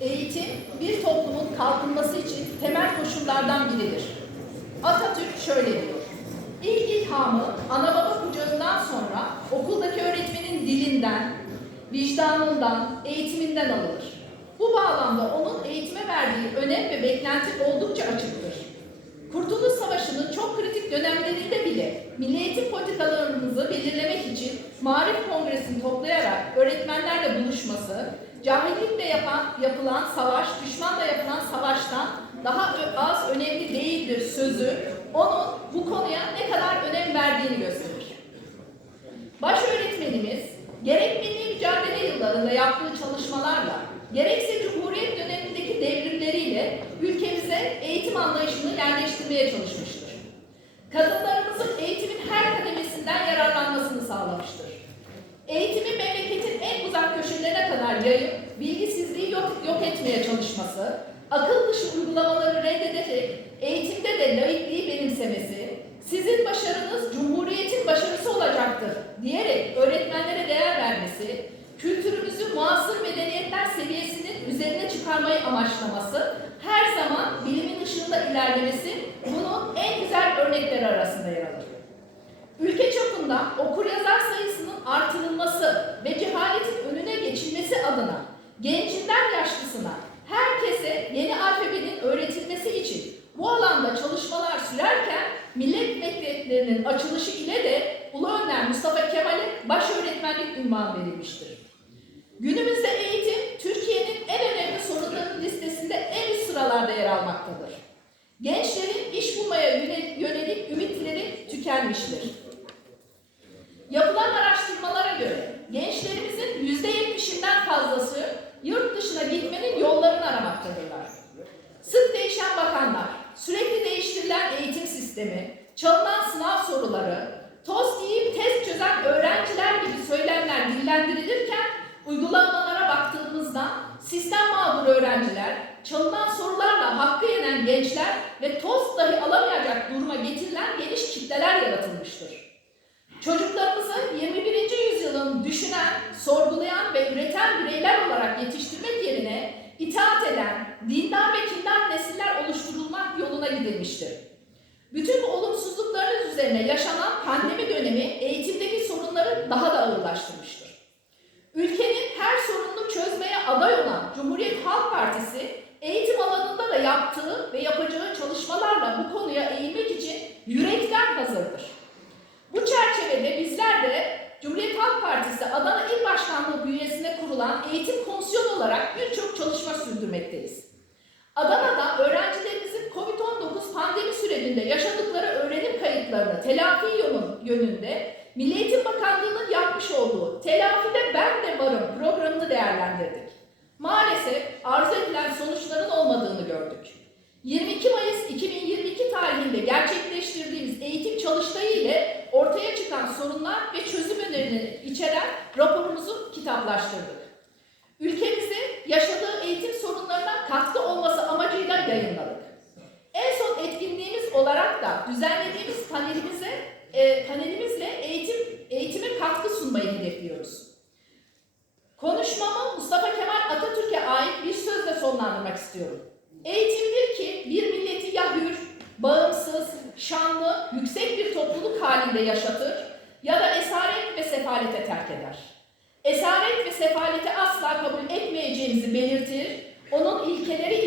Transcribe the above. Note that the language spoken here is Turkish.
Eğitim bir toplumun kalkınması için temel koşullardan biridir. Atatürk şöyle diyor. İlk ilhamı ana baba kucağından sonra okuldaki öğretmenin dilinden, vicdanından, eğitiminden alınır. Bu bağlamda onun eğitime verdiği önem ve beklenti oldukça açıktır. Kurtuluş Savaşı'nın çok kritik dönemlerinde bile milli eğitim politikalarımızı belirlemek için Marif yapılan savaş, düşmanla yapılan savaştan daha az önemli değildir sözü onun bu konuya ne kadar önem verdiğini gösterir. Baş öğretmenimiz gerek milli mücadele yıllarında yaptığı çalışmalarla gerekse Cumhuriyet dönemindeki devrimleriyle ülkemize eğitim anlayışını yerleştirmeye çalışmıştır. Kadınlarımızın eğitimin her kademesinden yararlanmasını sağlamıştır. Eğitimi memleketin en uzak köşelerine kadar yayıp bilgisizliği yok, yok etmeye çalışması, akıl dışı uygulamaları reddederek eğitimde de laikliği benimsemesi, sizin başarınız Cumhuriyet'in başarısı olacaktır diyerek öğretmenlere değer vermesi, kültürümüzü muasır medeniyetler seviyesinin üzerine çıkarmayı amaçlaması, her zaman bilimin ışığında ilerlemesi bunun en güzel örnekleri arasında yer alır. Ülke çapında okur yazar sayısının artırılması ve cehaletin önüne geçilmesi adına gencinden yaşlısına herkese yeni alfabenin öğretilmesi için bu alanda çalışmalar sürerken millet mekteplerinin açılışı ile de Ulu Önder Mustafa Kemal'e baş öğretmenlik ünvanı verilmiştir. Günümüzde eğitim Türkiye'nin en önemli sorunların listesinde en üst sıralarda yer almaktadır. Gençlerin iş bulmaya yöne- yönelik ümitleri tükenmiştir. Yapılan araştırmalara göre sistemi, çalınan sınav soruları, tost yiyip test çözen öğrenciler gibi söylemler dillendirilirken uygulamalara baktığımızda sistem mağdur öğrenciler, çalınan sorularla hakkı yenen gençler ve tost dahi alamayacak duruma getirilen geniş kitleler yaratılmıştır. Çocuklarımızı 21. yüzyılın düşünen, sorgulayan ve üreten bireyler olarak yetiştirmek Bütün bu olumsuzlukların üzerine yaşanan pandemi dönemi eğitimdeki sorunları daha da ağırlaştırmıştır. Ülkenin her sorununu çözmeye aday olan Cumhuriyet Halk Partisi eğitim alanında da yaptığı ve yapacağı çalışmalarla bu konuya eğilmek için yürekten hazırdır. Bu çerçevede bizler de Cumhuriyet Halk Partisi Adana İl Başkanlığı bünyesinde kurulan eğitim komisyonu olarak birçok çalışma sürdürmekteyiz. Adana'da öğrencilerimizin COVID-19 pandemi sürecinde yaşadıkları öğrenim kayıplarını telafi yönünde Milli Eğitim Bakanlığı'nın yapmış olduğu Telafide Ben de Varım programını değerlendirdik. Maalesef arzu edilen sonuçların olmadığını gördük. 22 Mayıs 2022 tarihinde gerçekleştirdiğimiz eğitim çalıştayı ile ortaya çıkan sorunlar ve çözüm önerileri içeren raporumuzu kitaplaştırdık. Sonlandırmak istiyorum. Eğitimdir ki bir milleti ya hür, bağımsız, şanlı, yüksek bir topluluk halinde yaşatır ya da esaret ve sefalete terk eder. Esaret ve sefaleti asla kabul etmeyeceğimizi belirtir, onun ilkeleri